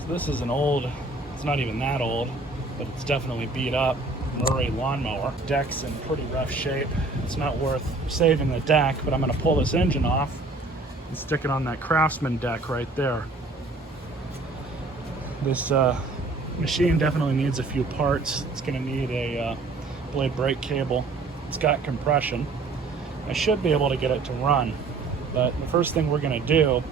So this is an old, it's not even that old, but it's definitely beat up Murray lawnmower. Deck's in pretty rough shape. It's not worth saving the deck, but I'm going to pull this engine off and stick it on that Craftsman deck right there. This machine definitely needs a few parts. It's going to need a blade brake cable. It's got compression. I should be able to get it to run, but the first thing we're going to do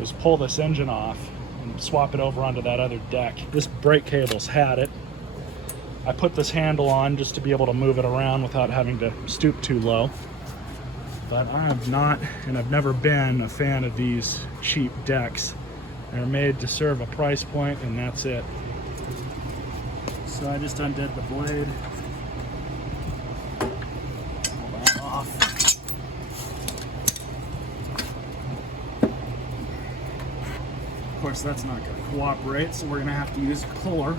is pull this engine off and swap it over onto that other deck. This brake cable's had it. I put this handle on just to be able to move it around without having to stoop too low. But I am not, and I've never been, a fan of these cheap decks. They're made to serve a price point, and that's it. So I just undid the blade. Pull that off. Of course, that's not going to cooperate, so we're going to have to use a puller.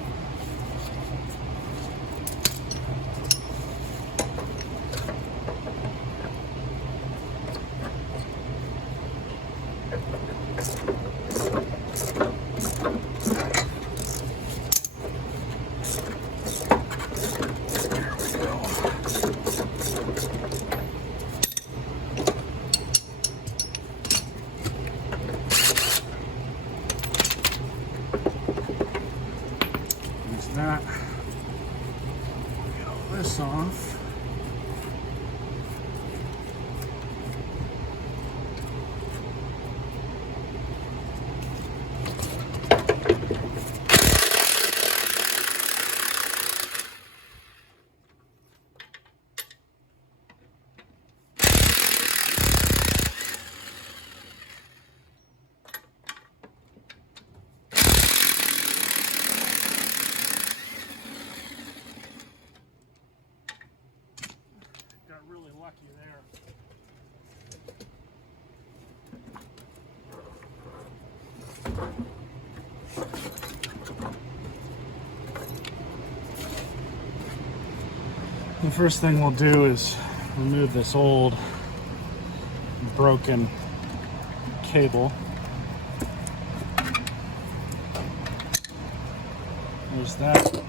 That. Get all this off. Really lucky there. The first thing we'll do is remove this old broken cable. There's that.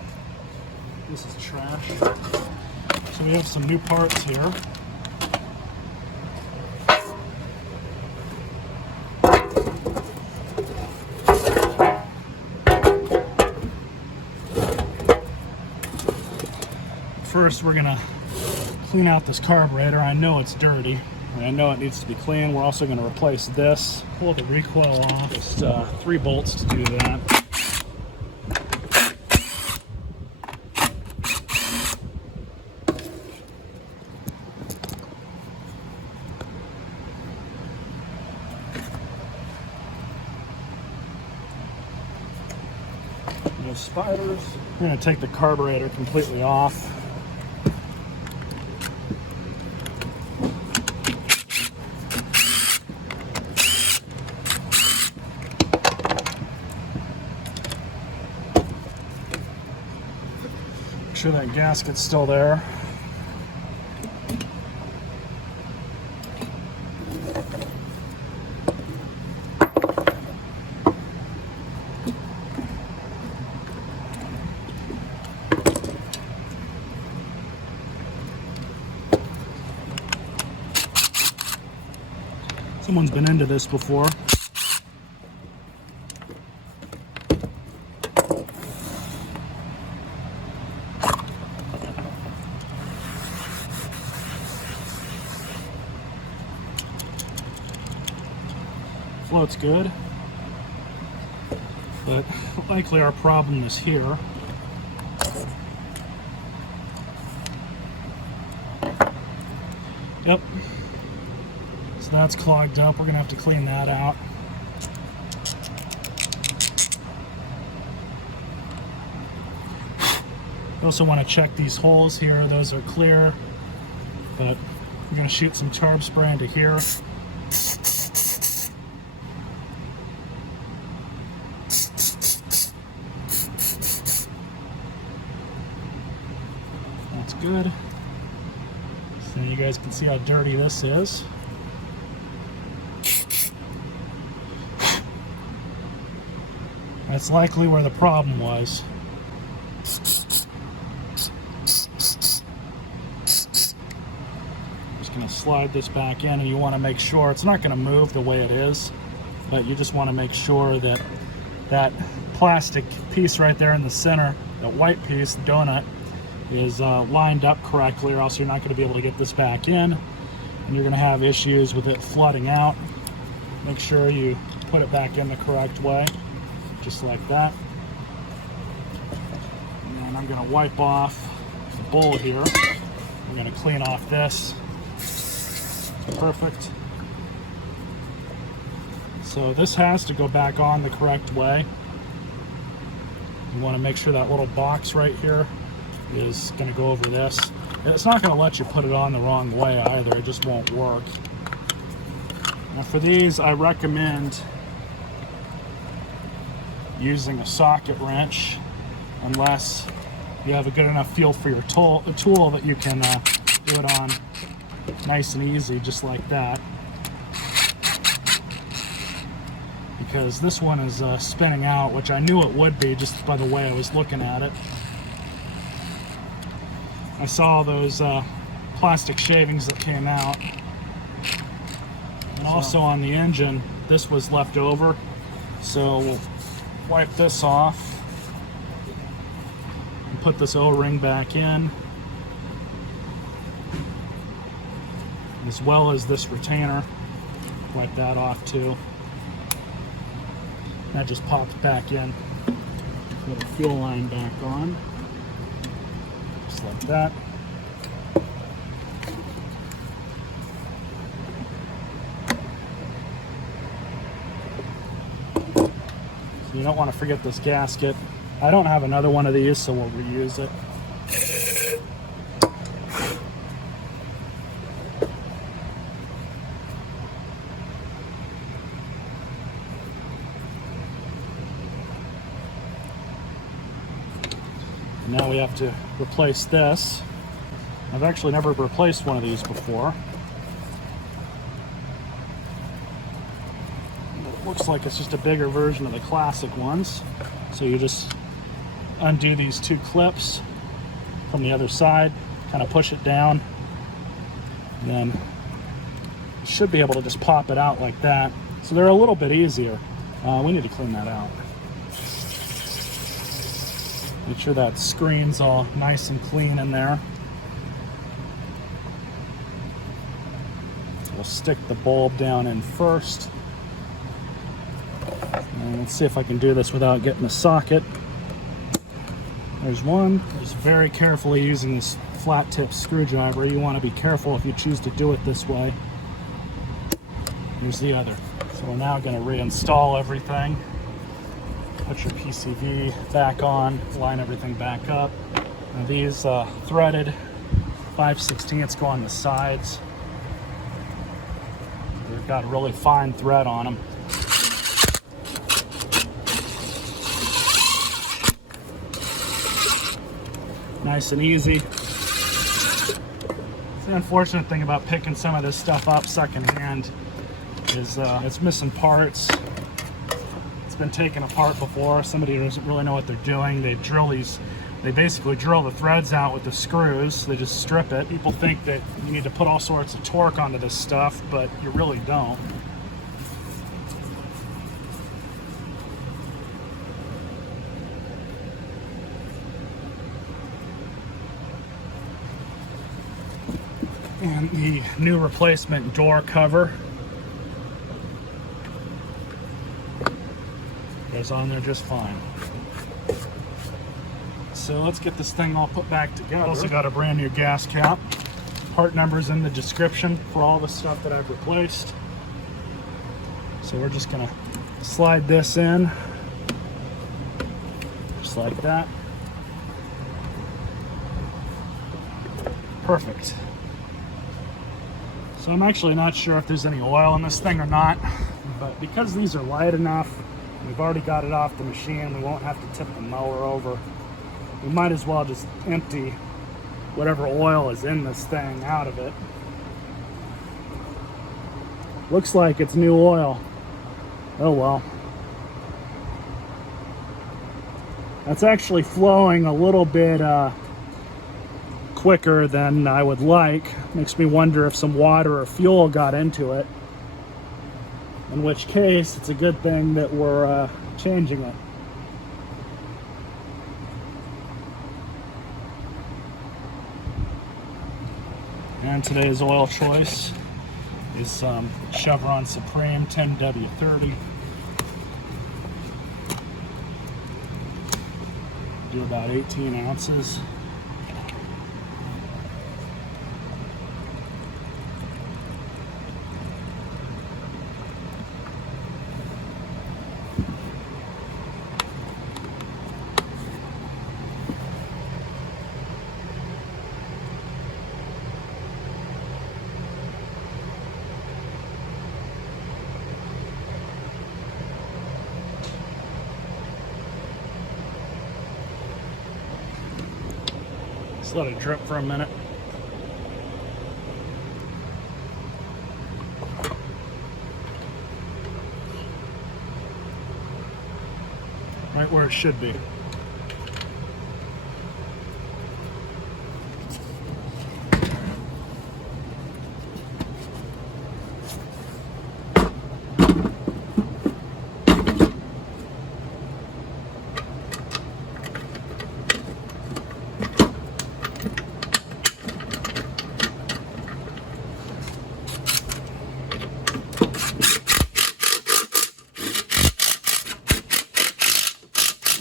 This is trash. So we have some new parts here. First, we're gonna clean out this carburetor. I know it's dirty, and I know it needs to be clean. We're also gonna replace this. Pull the recoil off. Just 3 bolts to do that. No spiders. We're going to take the carburetor completely off. Make sure that gasket's still there. Someone's been into this before. Float's good, but likely our problem is here. Yep. So that's clogged up. We're gonna have to clean that out. We also want to check these holes here. Those are clear, but we're gonna shoot some Carb spray into here. That's good. So you guys can see how dirty this is. That's likely where the problem was. Just going to slide this back in, and you want to make sure it's not going to move the way it is, but you just want to make sure that that plastic piece right there in the center, that white piece, the donut, is lined up correctly, or else you're not going to be able to get this back in, and you're going to have issues with it flooding out. Make sure you put it back in the correct way, just like that. And then I'm going to wipe off the bowl here. I'm going to clean off this. Perfect. So this has to go back on the correct way. You want to make sure that little box right here is going to go over this. It's not going to let you put it on the wrong way either. It just won't work. Now for these, I recommend using a socket wrench, unless you have a good enough feel for your tool that you can do it on nice and easy, just like that. Because this one is spinning out, which I knew it would be just by the way I was looking at it. I saw those plastic shavings that came out. And also on the engine, this was left over. So we'll wipe this off and put this O-ring back in, as well as this retainer. Wipe that off too. That just pops back in. Put the fuel line back on, just like that. So you don't want to forget this gasket. I don't have another one of these, so we'll reuse it. Now we have to replace this. I've actually never replaced one of these before. It looks like it's just a bigger version of the classic ones. So you just undo these two clips from the other side, kind of push it down, and then you should be able to just pop it out like that. So they're a little bit easier. We need to clean that out. Make sure that screen's all nice and clean in there. We'll stick the bulb down in first. And let's see if I can do this without getting the socket. There's one. Just very carefully using this flat tip screwdriver. You want to be careful if you choose to do it this way. Here's the other. So we're now going to reinstall everything. Put your PCV back on, line everything back up. Now these threaded 5/16 go on the sides. They've got a really fine thread on them. Nice and easy. The unfortunate thing about picking some of this stuff up secondhand is it's missing parts. Been taken apart before. Somebody doesn't really know what they're doing. They basically drill the threads out with the screws. They just strip it. People think that you need to put all sorts of torque onto this stuff, but you really don't. And the new replacement door cover goes on there just fine. So let's get this thing all put back together. Also got a brand new gas cap. Part numbers in the description for all the stuff that I've replaced. So we're just gonna slide this in, just like that. Perfect. So I'm actually not sure if there's any oil in this thing or not, but because these are light enough, we've already got it off the machine, we won't have to tip the mower over. We might as well just empty whatever oil is in this thing out of it. Looks like it's new oil. Oh well. That's actually flowing a little bit quicker than I would like. Makes me wonder if some water or fuel got into it. In which case, it's a good thing that we're changing it. And today's oil choice is Chevron Supreme 10W30. Do about 18 ounces. Just let it drip for a minute. Right where it should be.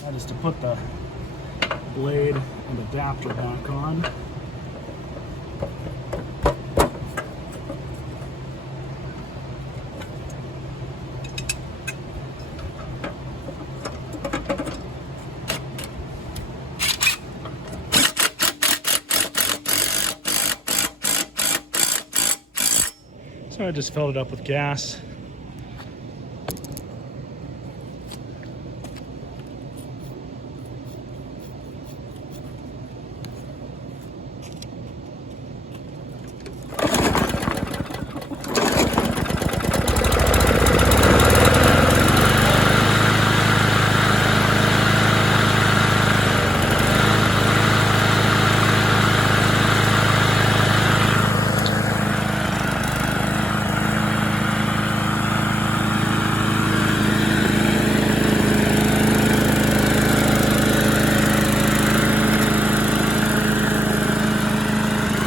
That is to put the blade and adapter back on. So I just filled it up with gas.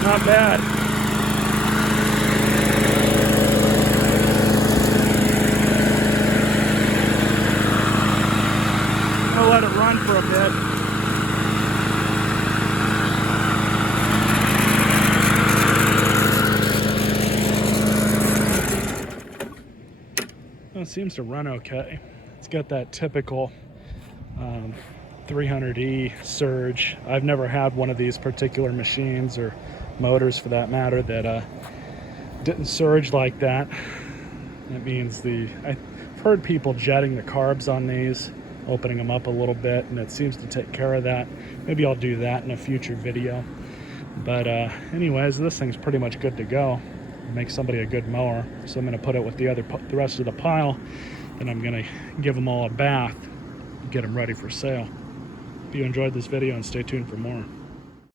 Not bad. I'll let it run for a bit. Well, it seems to run okay. It's got that typical 300E surge. I've never had one of these particular machines or motors for that matter that didn't surge like that. That means I've heard people jetting the carbs on these, opening them up a little bit, and it seems to take care of that. Maybe I'll do that in a future video. But anyways, this thing's pretty much good to go. Make somebody a good mower. So I'm going to put it with the rest of the pile. Then I'm going to give them all a bath, get them ready for sale. Hope you enjoyed this video and stay tuned for more.